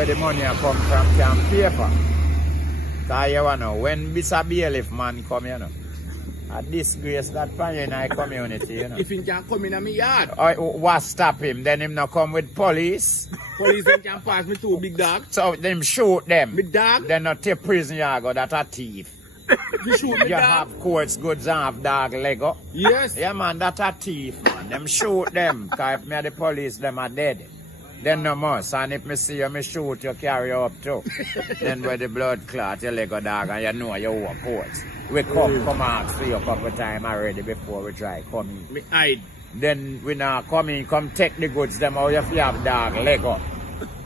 where the money come from can pay for. Because you know, when Mr. Bailiff man come, you know, a disgrace that pan in our community, you know. If he can come in my yard. What stop him? Then him not come with police. Police then can pass me to big dog. So them shoot them. Big dog? Then not take prison you go, that a thief. You shoot me You dog? have courts goods and have dog Lego. Yes. Yeah man, that a thief man. Them shoot them. Cause if me the police, them are dead. Then no more. And if me see you, me shoot you, carry you up too. Then where the blood clot, you Lego dog and you know you walk courts. We come ask for you a couple times already before we try come in. Me hide. Then we now come in, come take the goods them out if you have dog Lego.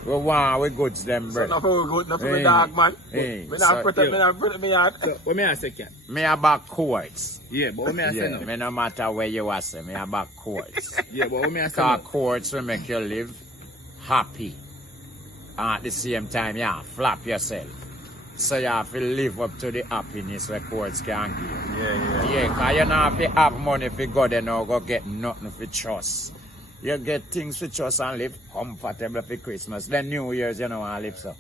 We want we goods them, bro. So nothing good, nothing with dog, man. Hey. Me not protect me yard. So, what may I say, Cat? Me a back courts. Yeah, but what may I say now? Me no matter where you are, say, me a back courts. Yeah, but what may I say Cause now? courts will make you live happy. And at the same time, yeah, flap yourself. So you have to live up to the happiness where courts can give. Yeah, cause you don't have to have money if you go there now, go get nothing for trust. You get things for trust and live comfortable for Christmas. Then New Year's, you don't want to live so.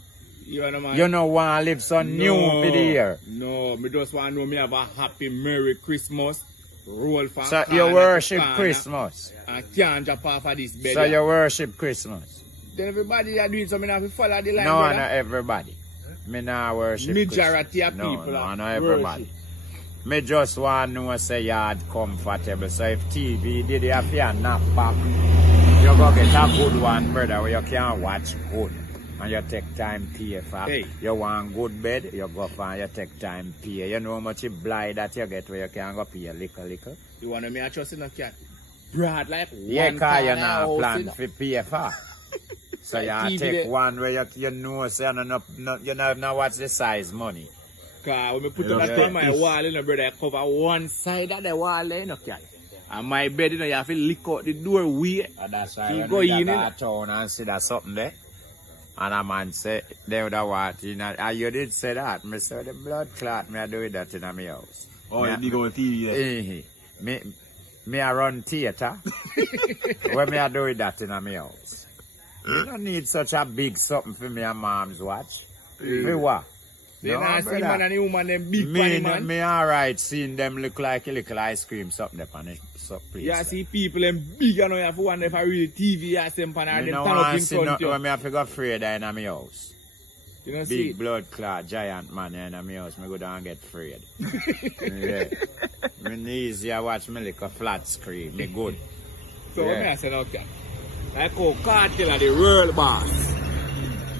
You know, man. You don't want to live so new for the year. No, me just want to know me have a happy Merry Christmas. Roll from So corner you to worship corner, Christmas. And can't jump off of this bed. So you worship Christmas. Then everybody are doing something, have to follow the line. No, brother. not everybody. Me not worship Majority Christmas. of people No, are not everybody. Me just want to know say yard comfortable. So if TV did you have to nap back, you go get a good one, brother, where you can watch good. And you take time pay for. Hey. You want good bed, you go for and you take time pay. You know how much blind that you get where you can go pay a little. You want to me a trust in a cat? Broad like Yeah, one cause you corner not house, plan you know. for pay for. So you TV take there. one where you know say you know what's the size money. Cause when me put that on my wall, you know, brother, I cover one side of the wall, you know, cat. And my bed, you know, you have to lick out the doorway. And that's why You when go we in, go you know. town and see that something there. And a man say, they would have what, you know, and you did say that. Me say the blood clot, me I do that in my house. Oh, you dig on TV there. Me I run theater. When me I do that in my house. You don't need such a big something for me and mom's watch. Me what? Then I see brother. man and the woman, them big Me, funny man. me alright seeing them look like a little ice cream something there on the place. Yeah, see people them big and you have to wonder if I really TV you see them pan or Me them no turn up want in see front nothing you. when me have to go afraid in my house. You know see? Big blood clot giant man in my house, me go down and get afraid. Yeah. Me easy I watch me like a flat screen, me good. So what Yeah. me I say now, cat? Like how Cartel are the world boss.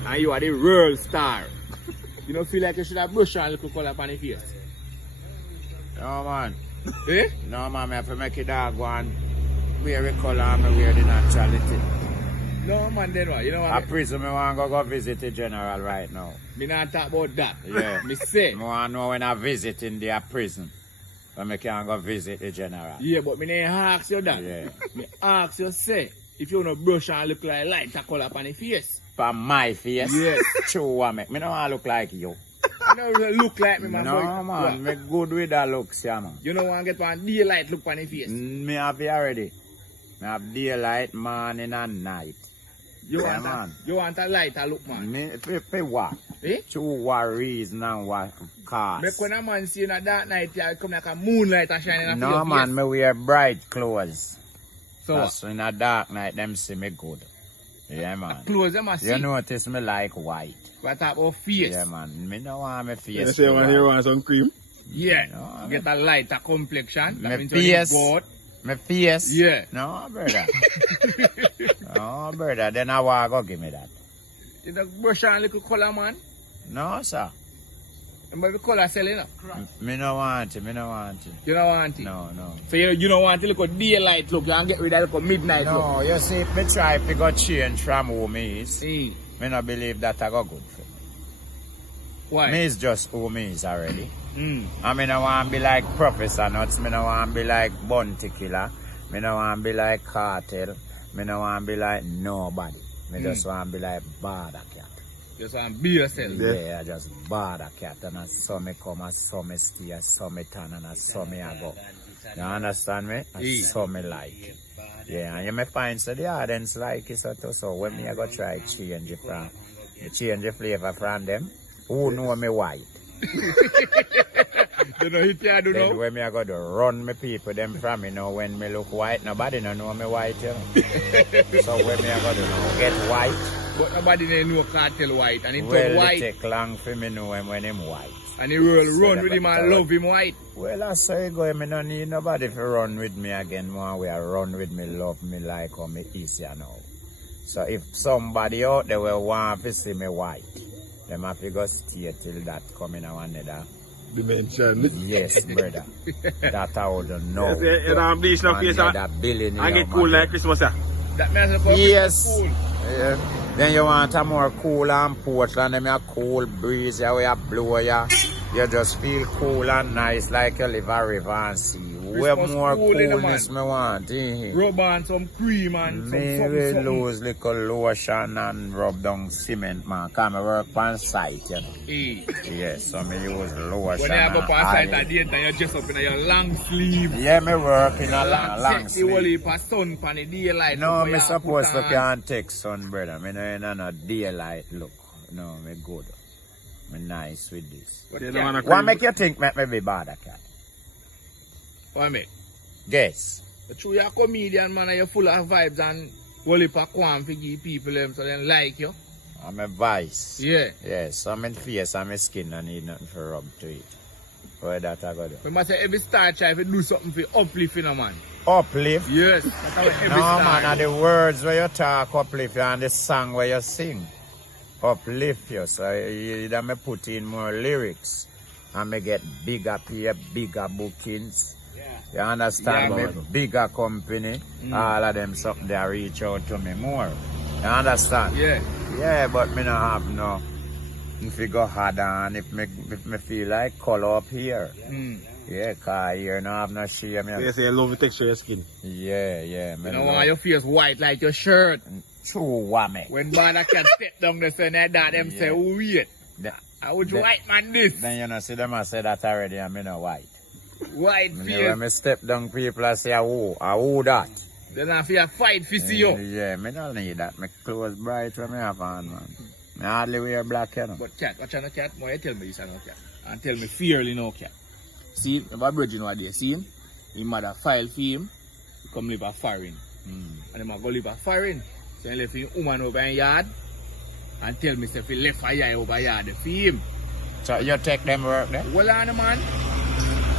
And you are the world star. You don't feel like you should have brushed on a little color upon your face? No man. Eh? No man, me have to make it dog go and wear a colour and me wear the naturality. No man, then what? You know A what? prison me want to go visit the general right now. Me not talk about that. Yeah. Me say. Me want to know when I visit in the prison. When me can go visit the general. Yeah, but me didn't ask you that. Yeah. Me ask you say, if you want to brush and look like lighter color upon your face. For my face? Yes. True one, me no want to look like you. You know you look like me, man. No boy. man, me good with that looks, yeah man. You don't want to get one daylight look on your face. Me have it already. Me have daylight, morning and night. You Yeah, want man. you want a lighter look, man. Me for what? Eh? True what reason and what cause. Make when a man see you in a dark night, you come like a moonlight and shining on No your man, face. me wear bright clothes. So So in a dark night, them see me good. Yeah man. clothes them a see. You notice me like white. What type of face? Yeah man, me no want me face. You say man, you want some cream? Yeah. No, Get a lighter complexion. Me That means you're face. bored. Me face? Yeah. No brother. No brother, then I want go give me that. You don't brush on a little color, man. No sir. And the color selling up. Me no want it, me no want it. You don't want it. No, no. So you don't want to look at daylight look. You want to get rid of the midnight look. No, you see, if me try to go change from who me is, See. me no believe that I go good for me. Why? Me is just who me is already. Mm. I mean, I want to be like Professor Nuts, me no want to be like Bounty Killer, me no want to be like Cartel, me no want to be like nobody. Me just want to be like Badacat. Just want to be yourself. Yeah, I just Badacat, and I saw me come, I saw me stay, I saw me turn, and I saw me I go. You understand me? I saw me like. Yeah, and you may find so the audience like it so too. So when me I go try change it from You change the flavor from them. Who know me white? You know you can't do Then now. when me I go to run me people them from me know when me look white, nobody no know me white, you know. So when me I go to get white, But nobody know cartel white. And he well, turn white. it take long for me know him when him white. And he will So run that with him and better. love him white. Well, I say go, me no need nobody to run with me again. One way I run with me, love me like how me is you now. So if somebody out there will want to see me white, them have to go stay till that come in another. Dimension. Yes, brother. That I would know. Yes, you don't bleach no face. Another billionaire, I get cool man. like Christmas. That means the Yes. cool. Yeah. Then you want a more cool and Portland, them a cool breeze, where you blow ya. You just feel cool and nice like you live a river and sea. Where Christmas more cool in the coolness me want? Rub on some cream and Me some will something. lose little lotion and rub down cement, man. Come work on site, you know. Hey. Yes, so me use lotion When you have and up on site oil. at the end, you dress up in your long sleeve. Yeah, me work in a long Take the whole sleeve. heap of sun pan the daylight. No, before me you supposed put to on. can't take sun, brother. Me no in a daylight look. No, me good. Me nice with this. But You yeah, don't wanna what What make you think make me be Bawdacat? make? Guess. But true, you're a comedian, man, and you're full of vibes and whole heap of quam to give people them so they like you. I'm a vice. Yeah. Yes, so my face and my skin I need nothing for rub to it. What that I got do? We must say every star try to do something for uplift, you know, man. Uplift? Yes. That's how every No star man, do. and the words where you talk uplift you and the song where you sing uplift you. So either me put in more lyrics and me get bigger pay, bigger bookings. You understand Yeah, me? man. Bigger company. All of them something they reach out to me more. You understand? Yeah. Yeah, but me not have no. If you go hard on, if me feel like color up here. Mm. Yeah, cause here no have no shame. They say I love the texture of your skin. Yeah. Me You know love- why your face white like your shirt. True, whammy. When Bawdacat step down the sun like that, them say, Yeah. oh, wait. Then, I would The- white man this. then you know, see them I say that already and me no white. White Me know face. when me step down, people I say, who that? Then I feel fight for see you. Yeah, me don't need that. My clothes bright when me have on, man. Me hardly wear black, you know. But cat, watch out, cat. Why you tell me this and no cat? And tell me fairly no cat. See, if a virgin was there, see him? His mother file for him. He come live a foreign. And him a go live a foreign. So he left his woman over in yard. And tell me if he left a yard over yard for him. So you take them work there? Well on man.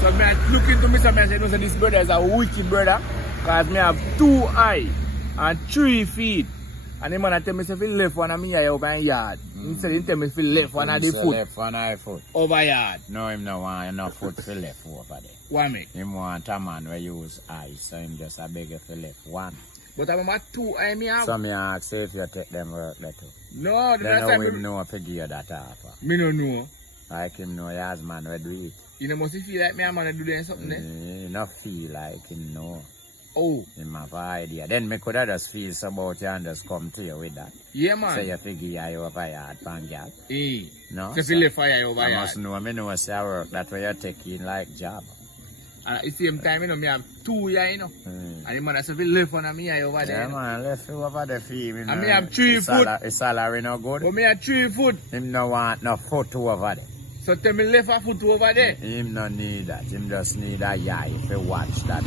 So me I look into me and I say, no, so this brother is a wicked brother. Cause me have 2 eyes and 3 feet. And the man tell me if he left one of me eye over in yard. He said he tell me if he left one of the So foot left one eye foot. over yard. No, him no want enough foot for left over there. Why me? Him want a man where use eyes, so him just a beg you for left one. But I'm about 2 eye me have. So me ask you if you take them work there too. No, the Then last how time him know if you give you that offer. me no know. Like him know he has man where do it. You know, must feel like me and man do them something there. He not feel like him know. Oh, Him have an idea. Then me could have just feel so about you and just come to you with that. yeah, Say man. you figure you over yard pan girl. Hey, No? if he left fire over I yard. must know, me know say I work that way you taking like job. And at the same time, you know, me have 2 eye, you know. Mm. And the man said, if he left one of me eye over there. Yeah You know. man, left you over the fee. And me have 3 foot. His salary no good. But me have 3 foot. Him no want no foot over there. So tell me left a foot over there. Him no need that. Him just need a eye if you watch that.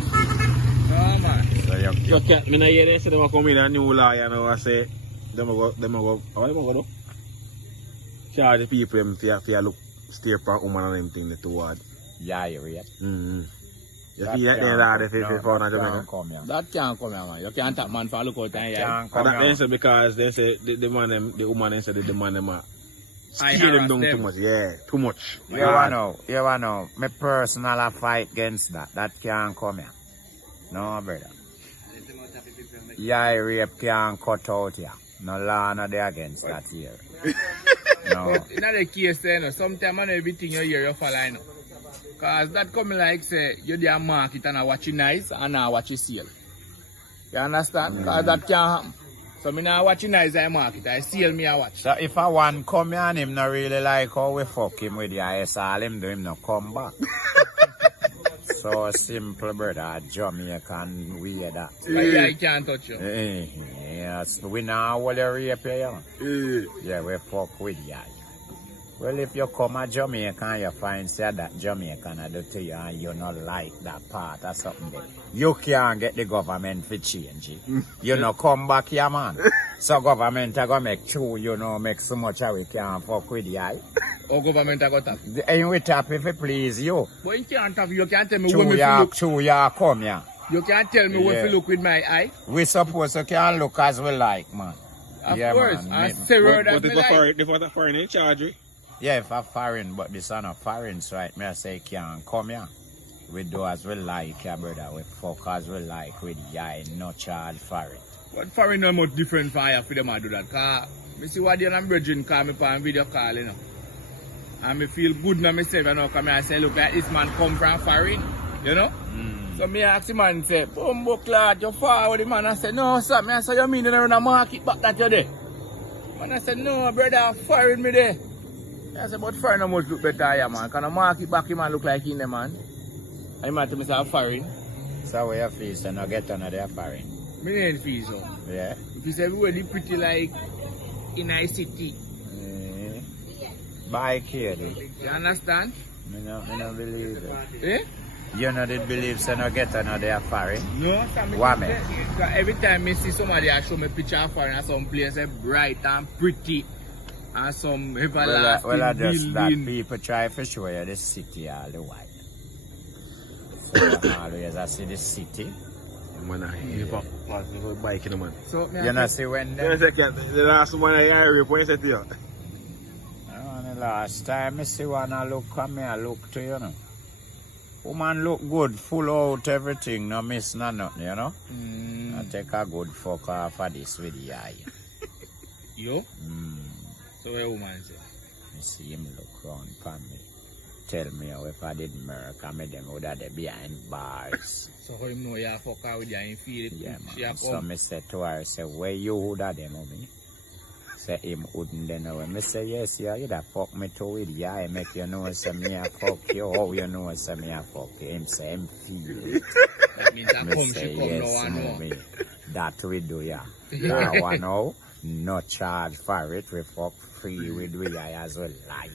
No, man. So you So cat, me not hear they say they will come in a new law, you know, I say, them go, how them go do? Charge the people them for look, stare for a woman and them thing toward. yeah, you read. Mm-hmm. You see that there that if you found a Jamaica? Come here. That can't come here, man. You can't tap man for look out and yeah. Can't And come that they here. say because they say the man them, the woman them say the man them are I steer them harass down them. too much. Yeah, too much. You wanna know. Me personal a fight against that. That can't come here. No, brother. Yeah, rape can't cut out here. No law no dey against that here. No. But in the case, you know, sometimes on everything you hear, you follow, you know. Because that come like, say, you're there market and I watch it nice and I watch it sale. You understand? Because that can't happen. So me now watch it nice, I market, I sale me, I watch. So if a one come here and him not really like how we fuck him with the IS, all him do him no come back. So simple, brother. Jamaican weird that. Like, I can't touch you. Eh, Yes, we now will rape you. Yeah, we fuck with you. Well, if you come to Jamaica and you find say that Jamaican I do to you and you not like that part or something there, you can't get the government to change it. You know, come back here, man. So government are going to make sure, you know, make so much how we can fuck with you. Or government are going to tap? And we tap if it please you. But you can't tap, you can't tell me when me look. True, you come here. You can't tell me when to look with my eye. We suppose you can look as we like, man. Of course, I say word that me like. If a foreign in charge, yeah, if a foreign, but this are not foreign, right? Me I say can't come here. We do as we like, yeah, brother. We fuck as we like with yeah, no charge for it. But foreign no much different for you for them to do that. Cause me see what the other brethren call me on video call, you know. And me feel good now myself, you know, come I say, look like this man come from foreign, you know? So me ask the man, say, Bumbo Clad, you forward the man. I said, no, sir. Me I say, you mean you run a market back that you there? Man, I said, no, brother, foreign me there. I said, but foreign no much look better here, man. Can a market back him and look like him, man? I might tell me say foreign. So where you feel, so no get another foreign? Me ain't feel so. Yeah? If you say everywhere pretty like in a city. By Katie. You understand? Me no believe it. Eh? You know did believe so no get another foreign? No, what me? Every time I see somebody I show me picture of foreign at some place bright and pretty and some everlasting well, I just building. that people try to show you the city all the while. So you always I see the city. Man, I hear bike in the man. So, you know see when the last one I rape, what you said to you? The last time I see one I look come here, I look to you know. Woman look good, full out everything, no miss no nothing, you know? I take a good fuck off of this with the eye. You? So what woman say? I see him look round for me. Tell me how if I didn't murk, I made them would have been behind bars. So how him know you fuck her with you and feel it? Yeah, man. So I said to her, say, where you would have them, homie? Say him wouldn't then know. I say, yes, yeah, you da fuck me too with you. I make you know say me a fuck you. How you know say me a fuck you? Him say him feel it. That means that come, say, she come yes, now and know. Me. That we do, yeah. That one now, no charge for it. We fuck free with we as we like.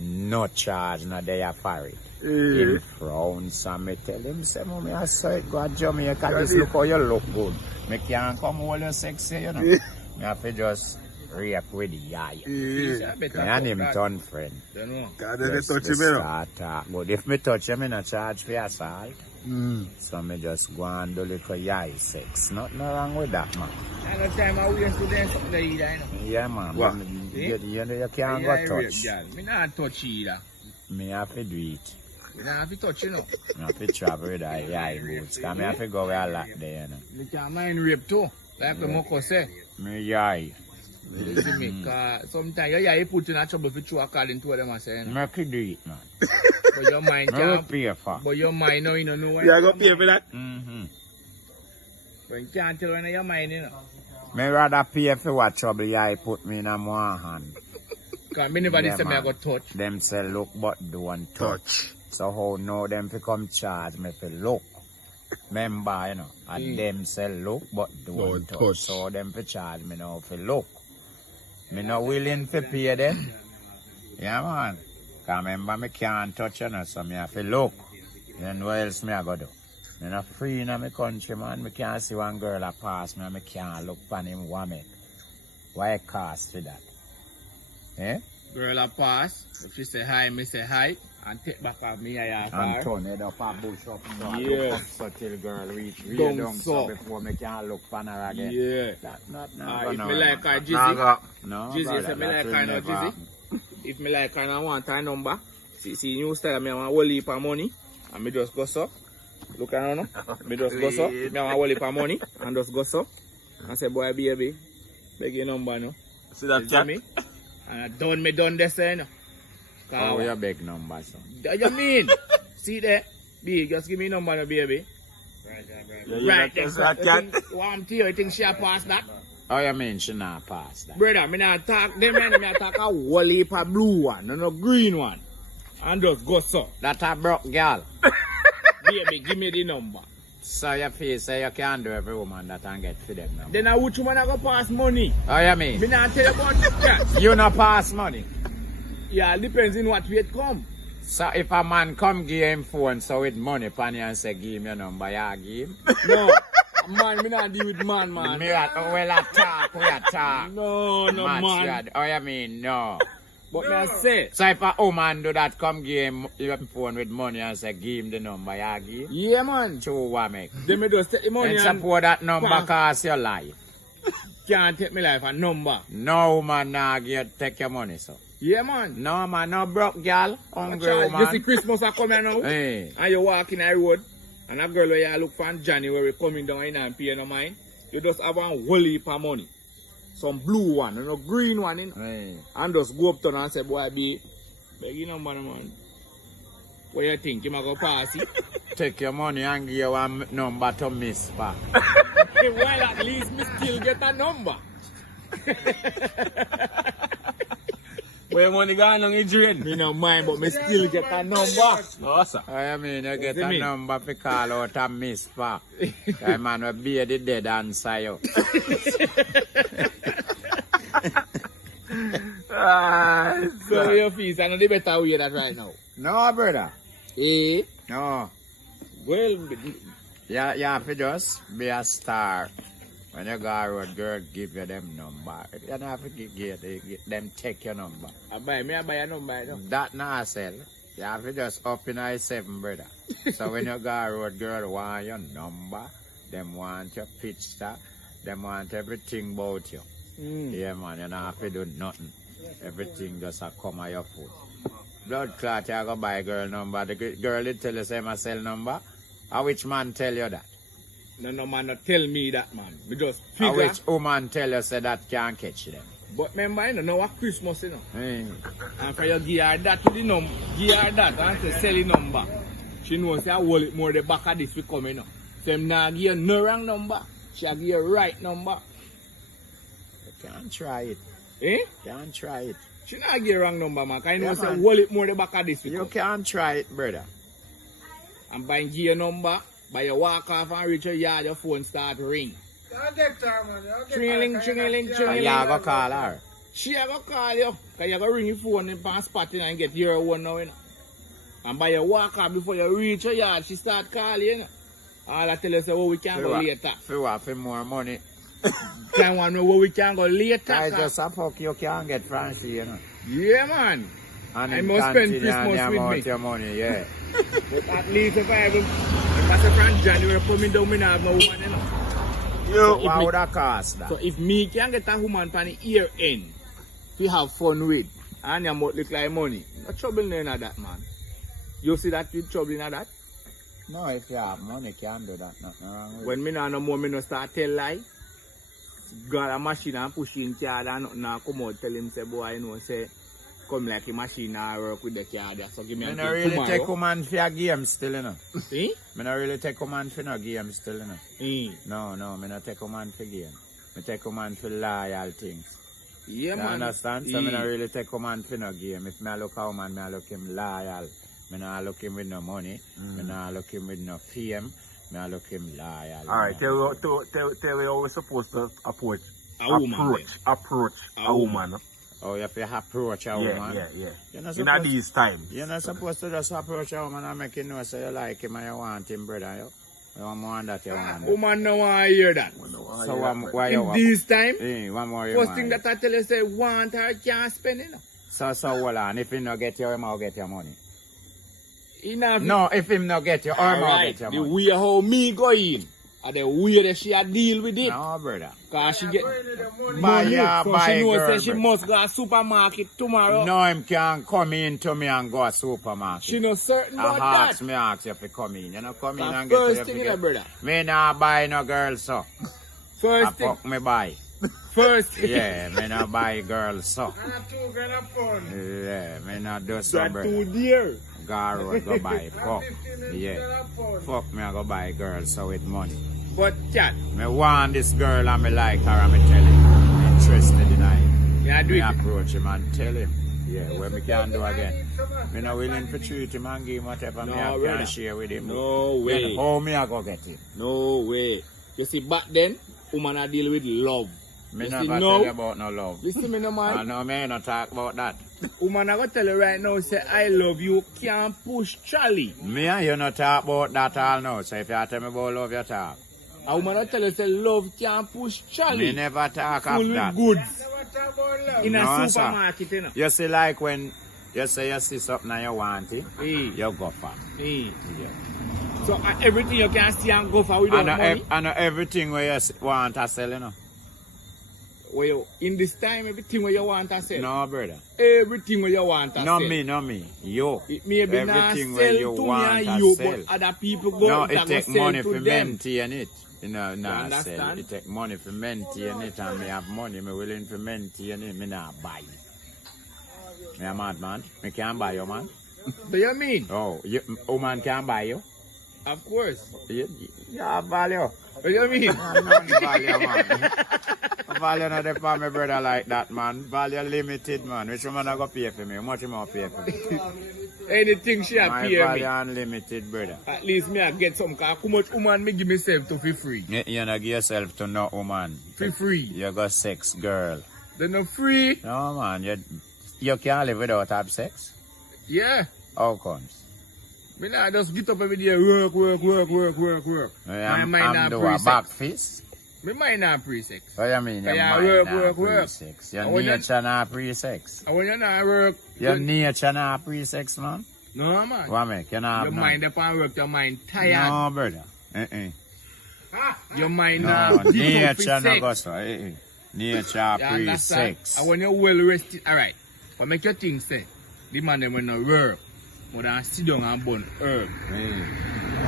No charge, no there for it. Him frown, so me tell him, say, mommy, I saw it go to Jamaica. Just look how you look good. Me can't come all you sexy, you know. Me have to just rape with the eye. And him turn friend. God, they touch him, you know. But if me touch him, I no charge for assault. So me just go and do little yai sex. Nothing wrong with that, man. And the time I waste to them something to eat, I know. Yeah, man. What? You can't go touch. Me not touch either. Me have to do it. You don't have to touch, you know. I have to travel with the yai boots. Because I have to go where I like there, you know. You can't mind rape too. Like the Moko say. Me yai. You see me? Because sometimes you put in a trouble if you throw according to what them are saying. Me can do it, man. But your mind can't. Pay for. But your mind now, you don't know what. You are going to pay for that? But you can't tell when your mind, you know. Me rather pay for what trouble yai put me in a one hand. Because me never say me I go touch. Them say look but don't touch. So how now them fi come charge me fi look. Remember, you know, and them say look but don't touch. So them fi charge me now fi look. Me not willing fi pay them. Yeah man. Cause remember me can't touch you know, so me have to look. Then what else me I go do? Me not free in my country man. Me can't see one girl a pass me and me can't look pan him woman. Why cost for that? Eh? Girl a pass. If she say hi, me say hi. And take back of me I and turn it up and bush up. So yeah. Up so till girl reach way down so before me can look pan her again. Yeah. That not if me like her Jizzy. No. Jizzy, if me like her no Jizzy. If me like her and I want her number. See new style me I want a whole heap of money. And me just go so. Look around now. Me just go so. Me I want a whole heap of money. And just go so. And say boy baby. Beg your number no. See that chat? Me? And me done this you know. Oh, your big number, son. What you mean? See there? B, just give me number, no, baby. Right, that's that cat. One to you think she a pass that? Oh, you mean she not pass that? Brother, me not talk them, man. Me talk a whole heap of blue one, no green one. And just go so. That a broke girl. Baby, give me the number. So you feel say you can do every woman that and get for them now? Then I which woman I go pass money? Oh, you mean? Me not tell you about that. You not pass money. Yeah, it depends in what way it come. So if a man come give him phone so with money pan you and say give him your number, you give him? No. Man, me not deal with man. Me at well attack, we attack. No, man. Oh, you mean no? But me I say. So if a woman do that, come give him your phone with money and say give him the number, you give? Yeah, man. True, what make? Then me just take the money and support that number cost your life. Can't take my life a number. No woman nah take your money, so. Yeah, man. No man, no broke girl, hungry woman. You see Christmas are coming now, hey. And you walk in the road, and a girl where you look for in January coming down in and pay no mind, you just have one whole heap of money. Some blue one, and a green one, you know? Hey. And just go up to her and say, boy, be, beg you number, man. What you think, you might go pass it? Take your money and give you one number to miss back. Well, at least me still get a number. Where your money gone on your drain? Me no mind, but me still get a number. No, sir. I mean, you get a number to call out and miss back. That man will be the dead answer you. So your fees are not the better way that right now. No, brother. Eh? No. Well, You have to just be a star. When you go out, girl, give you them number. You don't have to give them take your number. I buy a number. No? That not sell. You have to just up in I-7, brother. So when you go out, girl, want your number, them want your picture, them want everything about you. Yeah, man, you don't have to do nothing. Everything just a come on your foot. Blood clot, you go buy girl number. The girl will tell you, say, my cell number. Or which man tell you that? No man not tell me that, man. We just figure. Or which woman tell you say that can't catch them? But remember, you know what Christmas, you know. Hey. And for you give her that to the number, give her that and to sell the number. She knows say I hold it more the back of this we come, you know. So I'm not give you no wrong number. She'll give you right number. You can't try it. Eh? Can't try it. She not give you wrong number, man. Because I know Yeah, say man. hold it more the back of this we You come. can't try it, brother. And by give your number, by you walk off and reach your yard, your phone start ring. Tringeling. And you go call her. She a go call you. Because you go ring your phone and pan spot in and get your one now, you know. And by you walk off before you reach your yard, she start calling you, know. All I tell you say, oh, we can go later. For what? For more money. Can want to know where we can go later. I just a fuck you can't get Francie, you know. Yeah, man. And I him must spend continue Christmas and with amount me. your money, yeah. But at least if I have a friend January coming down, me not have no woman, you know. So if what me- would that cost that? So if me can get a woman for the year end, we have fun with, and you might look like money, no trouble in that, man. You see that you trouble in that? No, if you have money, can't do that. Nothing wrong with it. When me nah no more, me no start tell lie. Got a machine and push in card and nothing nah come out tell him say, boy, you know, say, come like a machine and work with the card. So give me I a don't really take command for a game still, you know. Eh? I don't really take command for no game still, you know. Eh. No, I don't take command for game. I take command for loyal things. Yeah, You man. understand? So I don't really take command for no game. If I look a woman, I look him loyal. I not look him with no money. I not look him with no fame. I look him loyal. Alright, tell me how we're supposed to approach A woman. approach a woman. Oh, you have to approach a woman. Yeah. You're not In supposed, these times. you're not supposed to just approach a woman and make you know so you like him and you want him, brother. You want more than that you want. Woman no want to hear that. So why you In want? this time, One more you first want. thing that I tell you say, want her, can't spend it. So hold on. If he no get you, him will get your money. Enough. No, if him no get you, him will Alright, get the your money. way how me go in, and the way that she a deal with it. No, brother. Cause she get Buy money, ya, so buy she knows girl, that she brother. must go to supermarket tomorrow. No, him can come in to me and go to supermarket. She no certain I about ask that. me ask you if you come in. You know, come in The and get first you thing, forget. brother. Me nah buy no girl, so. I First thing. fuck me buy. First thing. Yeah, me nah buy girl, so. Yeah, me nah do so, That brother. 2 dear. Go road, go buy, fuck. Yeah. Fuck me, I go buy girl, so with money. But cat, Me want this girl and me like her and me tell her. I'm interested in her. Yeah, do Me it. approach him and tell him, yeah, what me can do again. Me not willing to treat him and give him whatever me I brother. can share with him. No way. Then how me I go get him? No way. You see, back then, woman I deal with love. Me You never see, tell now, you about no love. listen me no man. I know me not talk about that. Woman I go tell you right now, say I love you, can't push Charlie. Me and you not talk about that all now. So if you tell me about love, you talk. A woman I tell you, say love can't push Charlie. Me never talk Full of with that. goods. In No, a sir. supermarket, you know. You see, like when you say you see something and you want it, Hey. you go for it. Hey. Yeah. So everything you can see and go for without money. And everything where you want to sell, you know. Where you, in this time, everything where you want to sell. No, brother. Everything where you want to No sell. me, no me. You. It may be not Everything sell where you to want me to and you, sell. but other people go No, out it and take go sell money to for them. maintain it. You know, You nah, understand? sell. It take money for maintain it, and me have money. Me willing to maintain it. Me not buy it. Me a mad man. Me can't buy you, man. Do you mean? Oh, woman can't buy you. Of course. You have value. What do you mean? None value, man. Value not for my brother like that, man. Value limited, man. Which woman I go pay for me? How much you more pay for me? Anything she have My pay value me. unlimited, brother. At least me I get some car. How much woman me give myself to for free? You not give yourself to no woman. For free. You got sex, girl. They no free. No, man. You can't live without have sex. Yeah. How comes? Me nah just get up every day, work. I'm not do a pre-sex. back fist. Me mind not pre-sex. What you mean? Your Yeah, mind work, not work. pre-sex. Your And when you- nature not pre-sex. And when you not work, Your nature not pre-sex, man. no man. What make? You not have Your none. mind upon work, your mind tired. No, brother. Your mind No, not fit nature for no go sex. so. Nature You understand? pre-sex. And when you're well rested, alright. But make your thing say, the man them when no work, more than sit down and burn herb.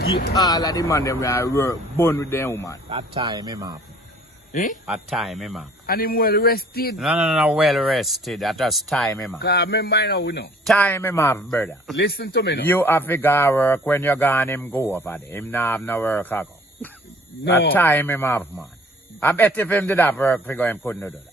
Give all of the man them when work, burn with them woman. That time him up. Eh? That time him up. And him well rested. No, well rested. That just time him up. Cause remember now we know. Time him up, brother. Listen to me now. You have to go work when you gone him go over there. Him not have no work I go. No. That time him up, man. I bet if him did have work figure him couldn't do that.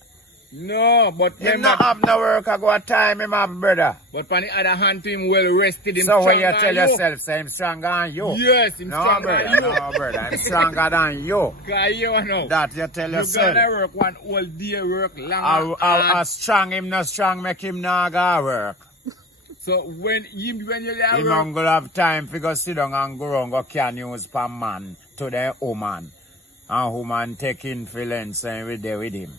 No, but Him not have no work I go at time him up, brother. But on the other hand, to him well rested. Him So when you stronger tell than yourself say him stronger than you. Yes, him No, stronger brother, than you. no, brother. I'm stronger than you. Cause you know. That you tell You yourself. gotta work one whole day, work long. How strong him not strong make him not go work. So when you there Him work, not gonna have time to go sit down and go around go can use per man to the woman. And woman take influence and we there with him.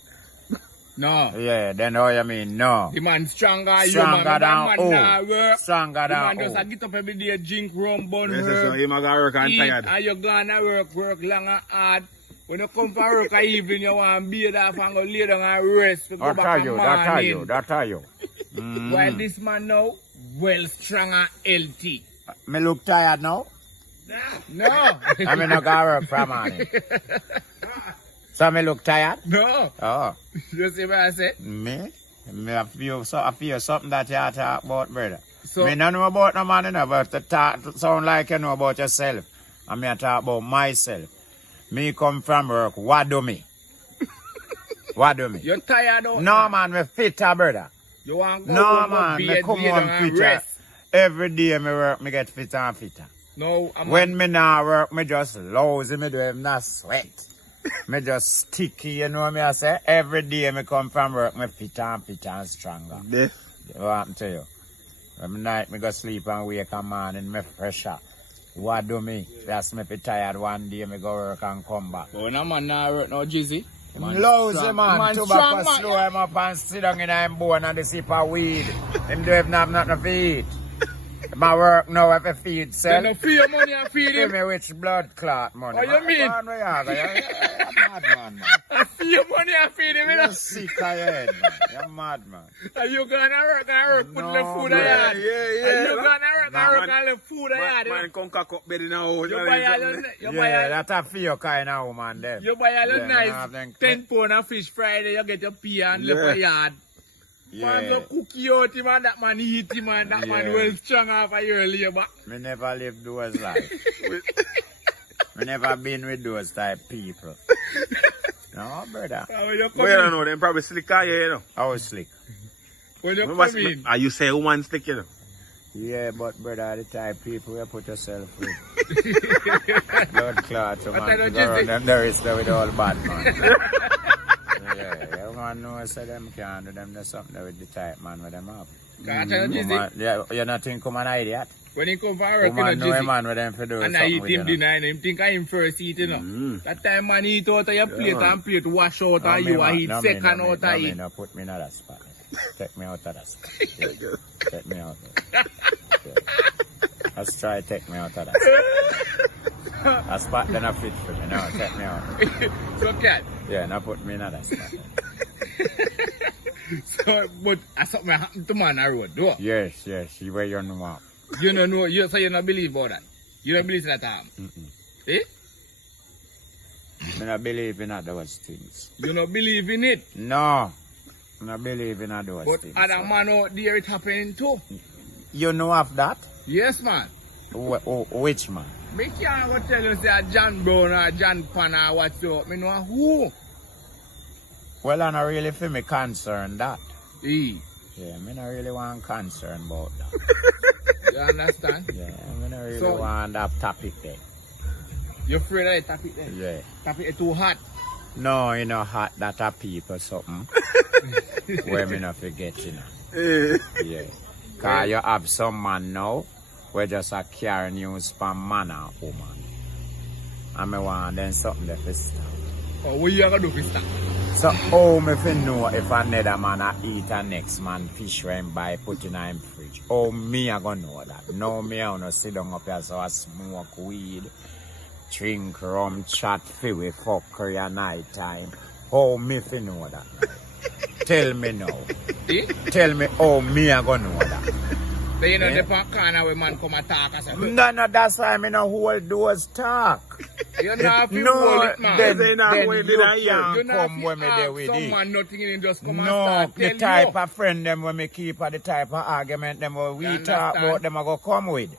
no. Yeah, then how you mean? No. The man stronger, Stronger you man. than Man who? nah work. Stronger The than man just who? a get up every day, drink rum, bun, Yes, so herb, him a go work and eat, tired. and you gonna work long and hard. When you come for work at evening, you want to bathe off and go lay down and rest to go That back are in you, morning. that are you, that are you. Mm. While this man now, well strong and healthy. Me look tired now. No. I mean, I got work for morning. So me look tired? No. Oh. You see what I say? Me? I feel something that you talk about, brother. So, Me don't know about no man, you know, but to talk, sound like you know about yourself. And me I talk about myself. Me come from work, what do me? What do me? you're tired out No now? man, me fitter, brother. You want to go No home man, and me bed, come lay home down and fitter. rest? Every day me work, me get fitter and fitter. No, When me not work, me just lousy, me do him not sweat. Me just sticky, you know me I say? Every day me come from work, me fitter and stronger. Deaf. What happened to you? When night me go sleep and wake and morning, me pressure. What do me? That's me be tired one day, me go work and come back. but when a man not work no jizzy. Lousy strong. man, Man tobacco strong, man. slow him up and sit down in him bone and the sip of weed. Him do have nothing to eat. My work now have to feed You self. no feel your money and feed Give him. me which blood clot money. Oh, you mean? Man, where you go? You're mad man. I feel your money and feed him. You know? You're sick of your head, man. You're mad man. And you gonna work, put No, the food bro. in yard. Yeah, yeah. And you gonna work, Man, and the food in yard. Man come cock up bed in a hole. You buy all your, you buy Yeah, all, that's a few kind of woman them. you buy all your Yeah, I have them nice 10 pound of fish Friday, you get your pea and Yeah. left a yard. Man, Yeah. so cook you out, him, and that man eat him, and that man Yeah. well strong off of your labor. Me never live those life. Me never been with those type people. No, brother. When you come Well, I in, know, them probably slick on you, you know. I was slick. when you Remember, come in, you say woman slick, you know. Yeah, but brother, the type people you put yourself with. Blood clot, What I man. don't To go just around them there is there with all bad man. Yeah, you man know say them can't do them. There's something there with the type man with them up. I tell you, Jizzy, Man, yeah, you not think come an idiot. when he come for work, you Man know, know a Jizzy, man with them for do and I something eat with him you know. dinner, and him think I him first eat, you know. Mm. That time man eat out of your plate man. and plate wash out No, and me, you man. eat No, me, second no, out me, of no, me, it. no, put me in that spot. Take me out of that spot. Yeah. Take me out. Yeah. Let's try to take me out of that spot. That spot then I fit for me. No, take me out. So cat. Yeah, now put me in that spot. So, but something happened to man on the road, though. Yes, you where you know. You don't know, so you don't believe about that. You don't believe in that time. Eh? I don't believe in those things. You don't believe in it. No, I don't believe in those But things. other man out there it happening too. You know of that? Yes, man. Which man? Me can't go tell you say John Brown or John Pan or what's up. Me know who. Well, I'm not really for me concerned that. Eh. Yeah, me not really want concern about that. You understand? Yeah, me not really So- want that topic there. You afraid of the topic there? Yeah. Topic is too hot. No, you know, hot that a people something. Where me not forget, you know. Eh. Yeah. Cause you have some man now, where just a carry news from man and woman. And me want then something there for stop. Oh, what you gonna do for stop? So how me fi know if another man a eat a next man fish when him buy put in him fridge? How me a gonna know that? No, me a gonna sit down up here so I smoke weed, drink rum, chat fi we fuck your night time. How me fi know that? Tell me now. Eh? Tell me how me a gonna know that? Then you know Yeah. the corner where man come attack and say, No, that's why me no hold those talk. you know if you No, hold it, man. then They not you hold it out here. can't You know come if when you me there ask with some it. man nothing in just come and No, start the tell type you. of friend them when me keep are the type of argument them when we You talk understand? about them I go come with.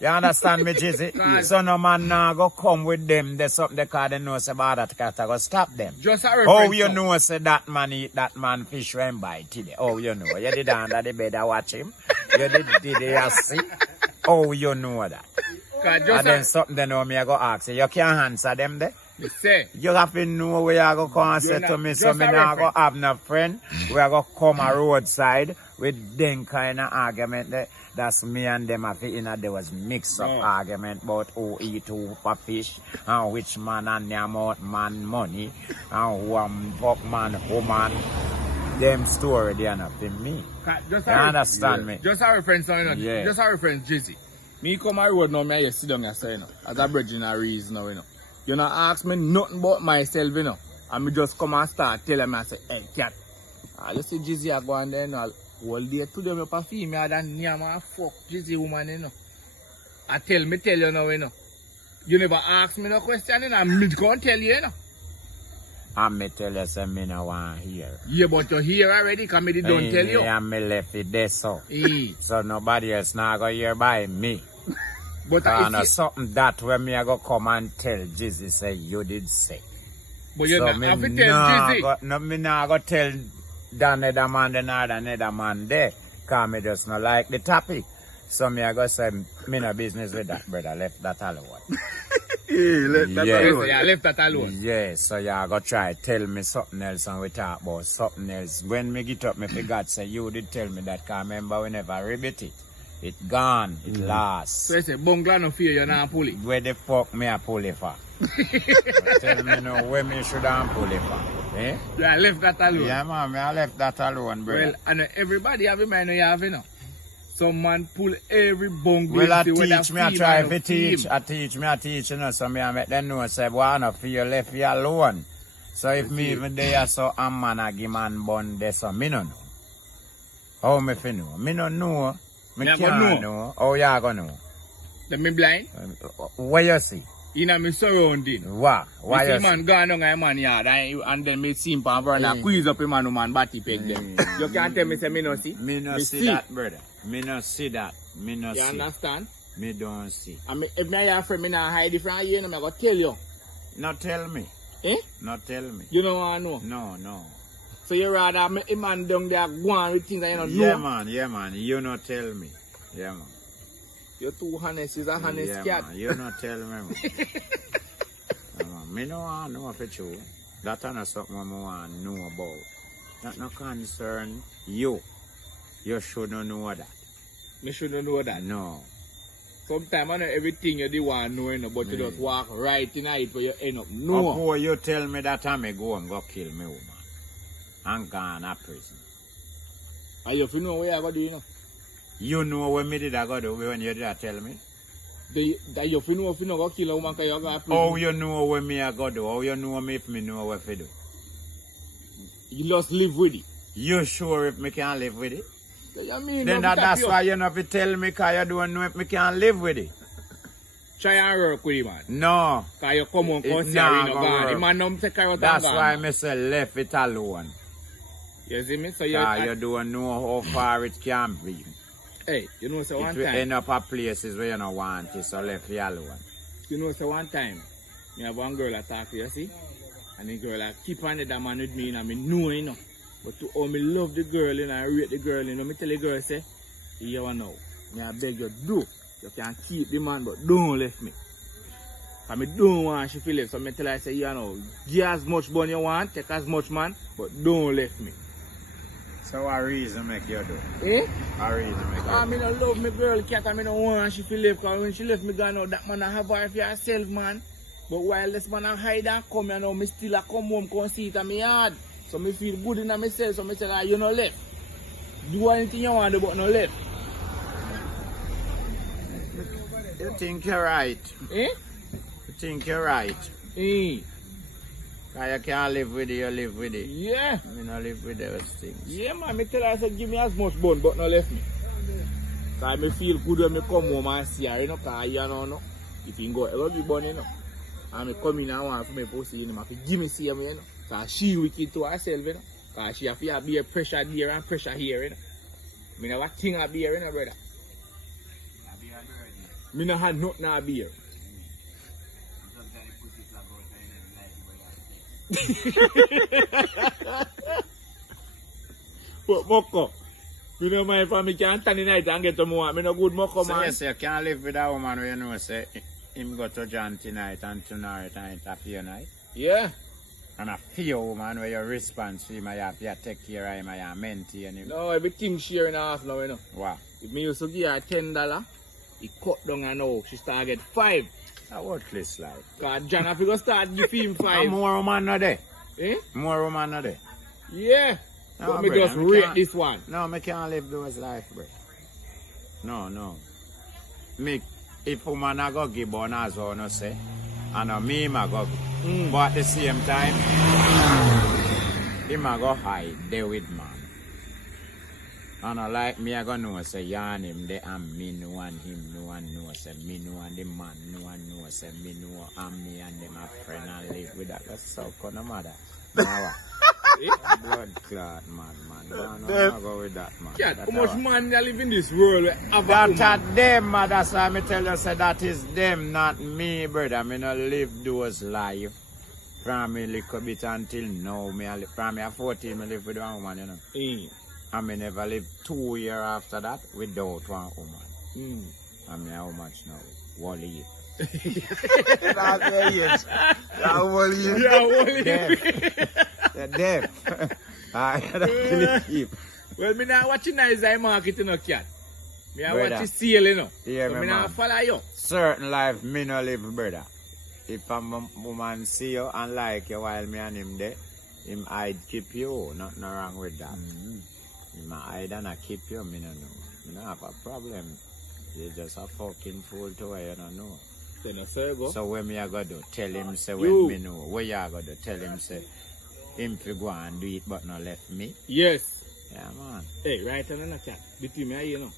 You understand me, Jizzy? Right. So no man now go come with them. There's something they call them know say about that cat I go stop them. Just a reference. Oh, you now. know say that man eat that man fish when buy today. Oh, you know. You did under the bed I watch him. You did you see? Oh, you know that. 'Cause And just then something they know me I go ask you. You can't answer them there. me say, You have to know where you go come and say You're to not- me, just so a me now go reference. have no friend. We are go come a roadside with them kind of argument there. That's me and them have in there was mix up No. argument about who eat who for fish and which man and the amount man money and who fuck man woman. Them story they are not for me. 'cause just You a understand me? Just a reference now, you know. Yeah. Just a reference, Jizzy. Me come a road now, me I just sit down and say, you know, as a bridge in a reason now, you know. You know, ask me nothing about myself, you know. And me just come and start telling me, I say, hey, cat. You see Jizzy I go on there, you know, all day to them up a female than me, I'm a fuck Jizzy woman, you know. I tell you now, you know. You never ask me no question, you know, and me can't tell you, you know. And me tell you say me no want hear. Yeah, but you're here already, because me don't tell you. And me left it there so. Eh. So nobody else now go hear by me. But And if you, something that when me I go come and tell Jizzy say you did say. but you So not me have to tell nah Jizzy. go, no, me nah go tell that another man, another man there. Cause me just not like the topic. So me I go say, me no business with that, brother. Left that alone. Yeah, let that Yeah. alone. Yeah, I left that alone. Yeah, so you go try tell me something else and we talk about something else. When me get up, me forgot say you did tell me that. Cause remember we never ribbit it. It gone, it lost. So you say, bungla no fear, you're not pull it. Where the fuck me a pull it for? Tell me now where me should have pull it for. Eh? Yeah, I left that alone. Yeah, man, me I left that alone, brother. Well, and everybody have a mind you have, you know. Some man pull every bungla. Well, I teach me, I try to teach. I teach, you know, so me I make them know, say, boy, I no feel left you alone. So if me even there, so a man a give man bun there, so me no know. How me fi know? Me no know. Me Me a go can't know. know. How you gonna know? Let me blind. Where you see? In a me surrounding. What? Why Me you see see? man gone down a man yard and then me see him pan veranda squeeze up him and a man body peg them. You can't tell me say me no see. Me no see that, brother. Me no see that. Me no You see. understand? Me don't see. And me, if me your friend, me not hide it from you, no, me go tell you. Now tell me. Eh? Not tell me. You don't want to know? No, no. So you rather make a man down there go on with things that you don't know? Yeah, man. You not tell me. Yeah, man. You're too honest. You're a honest cat. Man. You not tell me, man. Yeah, man. Me no want to know for you. That's not something I want to know about. That no concern you. You should not know that. You shouldn't know that? No. Sometimes I know everything you do want to know, you know, but you just walk right in it where you end up. No. Before you tell me that I may go and go kill me woman. And gone to prison. And you know where I go do, you know? You know what me did I go do when you did that tell me? That you know if you go kill a woman because you go to prison. How you know what me I go do? How you know me if me know what to do? You just live with it. You sure if me can live with it? You mean, Then that's why you not to tell me because you don't know if me can live with it. Try and work with it, man. No. Because you come on, come see nah, you gone. The man don't take care of that's gone. why me say left it alone. You see me? So you don't know how far it can be. Hey, you know, so one it will time. end up at places where you don't want it, so left it alone. You know, so one time, you have one girl that talk to you, see? And the girl that keep on that man with me, and I know, you know. But to all me love the girl, you know, I rate the girl, you know, me tell the girl, say, you know, me I beg you, do. You can keep the man, but don't left me. Because me don't want she feel left. So me tell her, say, you know, give as much bun you want, take as much man, but don't left me. So what reason make you do? Eh? What reason make you do? I mean, I love my girl cat, I mean, I want she feel left. Because when she left me, gone out, that man I have her for herself, man. But while this man I hide and come, you know, me still I come home, come see it in my yard. So me feel good in myself, so me tell her, you no left. Do anything you want to do, but no left. You think you're right. Eh? You think you're right. Eh? Because you can't live with it, you live with it. Yeah. I mean, I live with those things. Yeah, man, me tell her, I said, give me as much bun, but no left me. Because me feel good when me come home and see her, you know, because you know, if you go, I love you bun, you know. And me come in and want for me pussy, you know, I give me see me, you know. Because she wicked to herself, you know. Because she have to be a pressure there and pressure here, you know. Me know what thing I be here, you know, brother. Me no had nothing I be here. But Moko, me no mind for me can stand in night and get to more. Me no good Moko, So man. yes, you can't live with a woman where you know, say, him go to John tonight and tonight and a few night. Yeah. And a few woman where you respond to him, you have to take care of him, you maintain him. No, everything sharing half now, you know. Wow. If me used to give her $10, he cut down and now she start get 5. That's worthless life. Because John have to go start giving him 5. And more woman not there. Eh? More woman not there. Yeah. No, But me brother, just me rate can't- this one. No, me can't live those life, bro. No. Me, if woman a go give bun as well, no say, and me ma go give. But at the same time, him a go hide there with man. And I like me, I go know, say, yarn him there, and me know, and him know, and know, say, me know, and the man know, and know, say, me know, and me, and them a friend, and live with that. That's so kind of mother. Now, blood clot, man. No, go with that, man. Cat, That's how much how- man they live in this world where have a That woman? are them, man. That's why I tell you, say, that is them, not me, brother. Me no live those life. From me little bit until now, from me at 14, me live with one woman, you know. And me never live 2 years after that without one woman. And me how much now? Wally. That's where he is. Yeah, well, he is. Yeah, Wally. They're deaf. I gotta keep. Well, me not watching nice eye market, you know, cat. Me I Brother. watch it sale, you know. Yeah, so me me man. not follow you. Certain life, me no live, brother. If a woman see you and like you while me and him there, him I'd keep you. Nothing wrong with that. Him hide and I keep you, me no know. Me no have a problem. You're just a fucking fool to where you don't know. Then I say go. So when me I go do, tell him say You. when me know. What you go do, tell him say, him fi go and do it but not left me. Yes. Yeah, man. Hey, right on the cat. The team here, you know.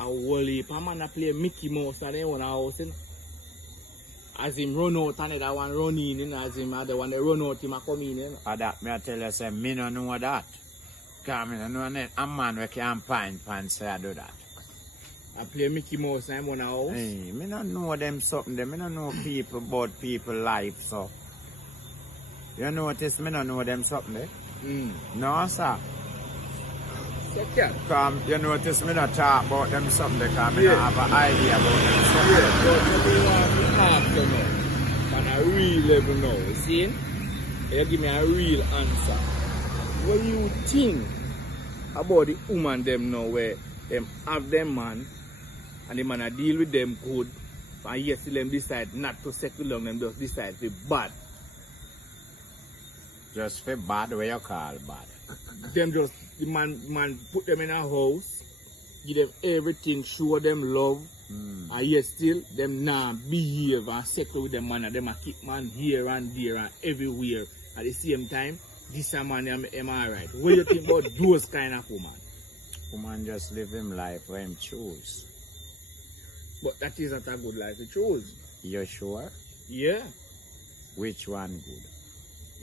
A whole heap of man a play Mickey Mouse and they own a house, you know. As him run out and the one run in, you know. As him the one they run out, him a come in, you know. For that, me I tell you, say, me no know that. Because me no know a man who can find pants say I do that. I play Mickey Mouse and him own a house. Hey, me no know them something, them. Me no know people about people life, so. You notice me no know them something there? No, sir. So, cat. You notice me not talk about them something because I don't have an idea about them something. Yeah, but you want to ask you now, on a real level now, you see? You give me a real answer. What you think about the woman them now where them have them man and the man a deal with them good and yes till them decide not to settle down, them just decide to be bad. Just for bad, what you call bad? Them just, the man put them in a house, give them everything, show them love, and yet still, them nah behave and settle with them man, and them a keep man here and there and everywhere. At the same time, this a man am alright. What do you think about those kind of woman? Woman just live him life where him choose. But that is not a good life to choose. You sure? Yeah. Which one good?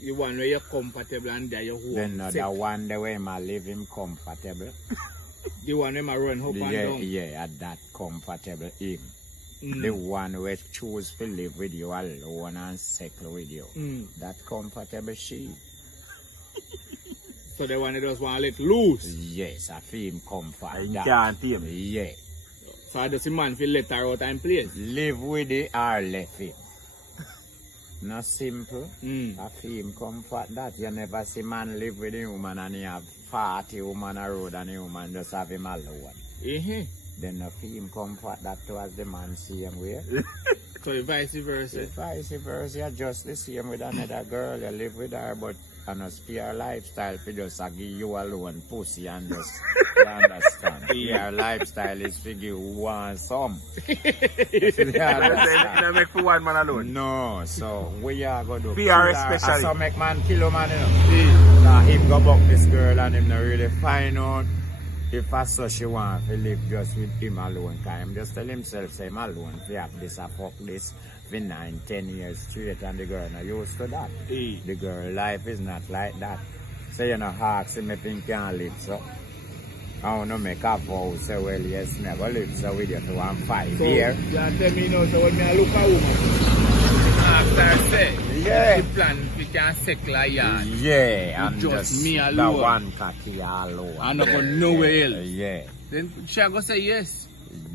The one where you're comfortable and there you're home. Then the one the way I live him comfortable. The one where I run up and down. Yeah, that comfortable him. The one where choose to live with you alone and settle with you. That comfortable she. So the one that just want to let loose? Yes, I feel him comfort. You can't pay me. Yeah. So does the man feel let her out and place? Live with it or left him. Not simple. Mm. I feel him comfort that. You never see man live with a woman and he have 40 woman a road and the woman just have him alone. Then I feel him comfort that towards the man same way. So vice versa. Vice versa, you're just the same with another girl. You live with her, but on a spare lifestyle, for just give you alone pussy and just you understand. Your lifestyle is to give one some. You don't make for one man alone. No, so we are going to do PR especially. So make man kill a man, you know. Now him go back this girl and him not really find out if I saw she want to live just with him alone. Cause him just tell himself say him alone to have this and fuck this for 9-10 years straight and the girl not used to that. The girl life is not like that. So you know ask him if he can live so. I want to make a vow say well yes never live so with you to 1 years. So you tell me now so when I look at woman after say yeah. the plan we can settle a yard. Yeah, and just me alone. The one cocky alone. And not go nowhere else. Yeah. Then she go say yes.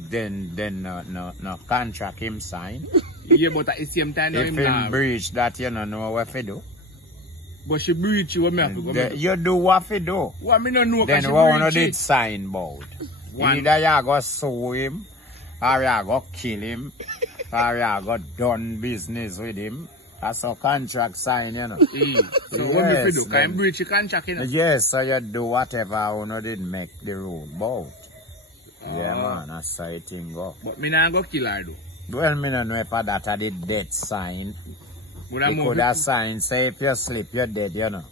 Then no contract him sign. Yeah, but at the same time if him breach that you don't know what to do. But she breach you, what me have to go? You do what to do. What me no know? Then what you did sign about? Either you go sue him, or you go kill him, or you go done business with him. That's a contract sign, you know. So what me do? Can you breach your contract, you know? Yes, so you do whatever you did make the rule about. Yeah, man, that's how it thing go. But me not go kill her, though. Well, me don't know if that are the death sign. You could have signed, say if you sleep, you're dead, you know.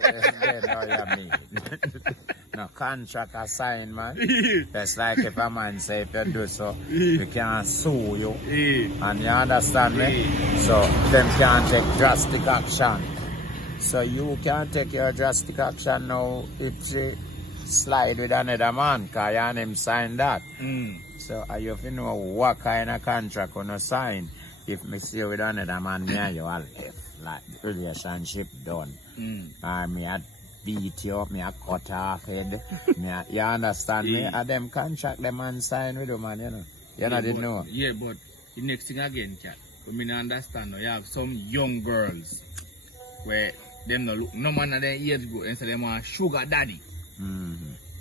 That's what you mean. No contract a sign, man. That's like if a man say if you do so, we can sue you. And you understand me? So, them can take drastic action. So you can take your drastic action now if she slide with another man, because you and him sign that. So you have to know what kind of contract you sign. If me see you with another man, me and you all left. Like relationship done. Me I beat you up, me I cut off head. You understand me? And them contract them man sign with the man, you know. You know, didn't know. Yeah, but the next thing again, cat. But me not understand now. You have some young girls where them no look no man of their age group and so them want sugar daddy.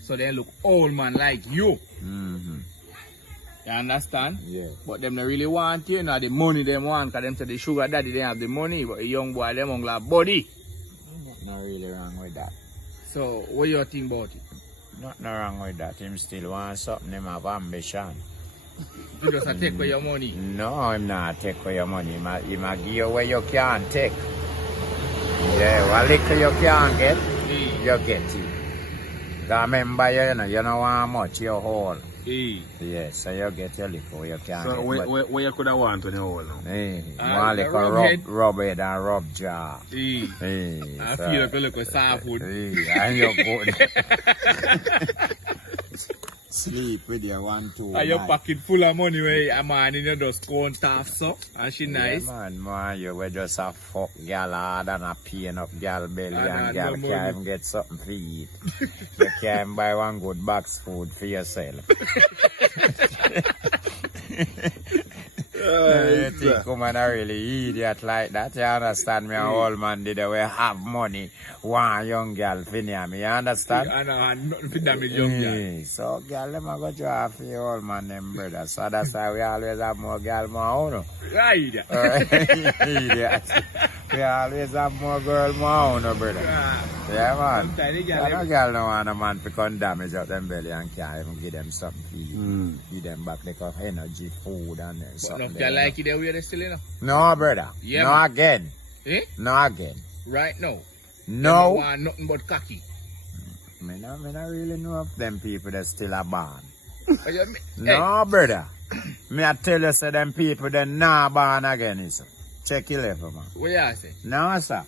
So they look old man like you. You understand? Yeah. But them not really want you know the money them want because them say the sugar daddy they have the money but the young boy them only have body. Not really wrong with that. So what you think about it? Nothing wrong with that. Him still want something, him have ambition. You just take away your money? No, him not take away your money. He might give you where you can't take. Yeah, what little you can't get, you get it. Because remember, you know how much you hold. Yes, so you get your liquor you can so get. So where you could have want to the hole now? More like rub head and rub jaw. I feel like a soft food. And you're good. sleep with your 1, 2 And your night. pocket full of money where a man in your just count off so. And she nice. Yeah, man, you were just a fuck gal hard and a pain up gal belly and gal no can't even get something to eat. You can't buy one good box food for yourself. You think woman are really idiot like that? You understand me? A old man did we have money. One young girl for me. You understand? And nothing to damage young girl. So girl, them a go draw for your old man them brother. So that's why we always have more girl, more owner. Right. Idiot. We always have more girl, more owner, brother. Yeah, man. Sometimes the No girl no want a man to come damage up them belly and can't even give them something to eat. Give them back like of energy, food and something. But no girl like it the way they still, you know? No, brother. Yeah, no man. again. Eh? No again. Right now. No. They want nothing but cocky. Me not really know if them people that still are born. Hey. No, brother. Me I tell you, say them people they not born again, is. Check your level, man. What you say? No, sir.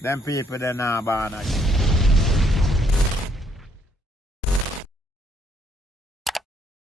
Them people they not born again.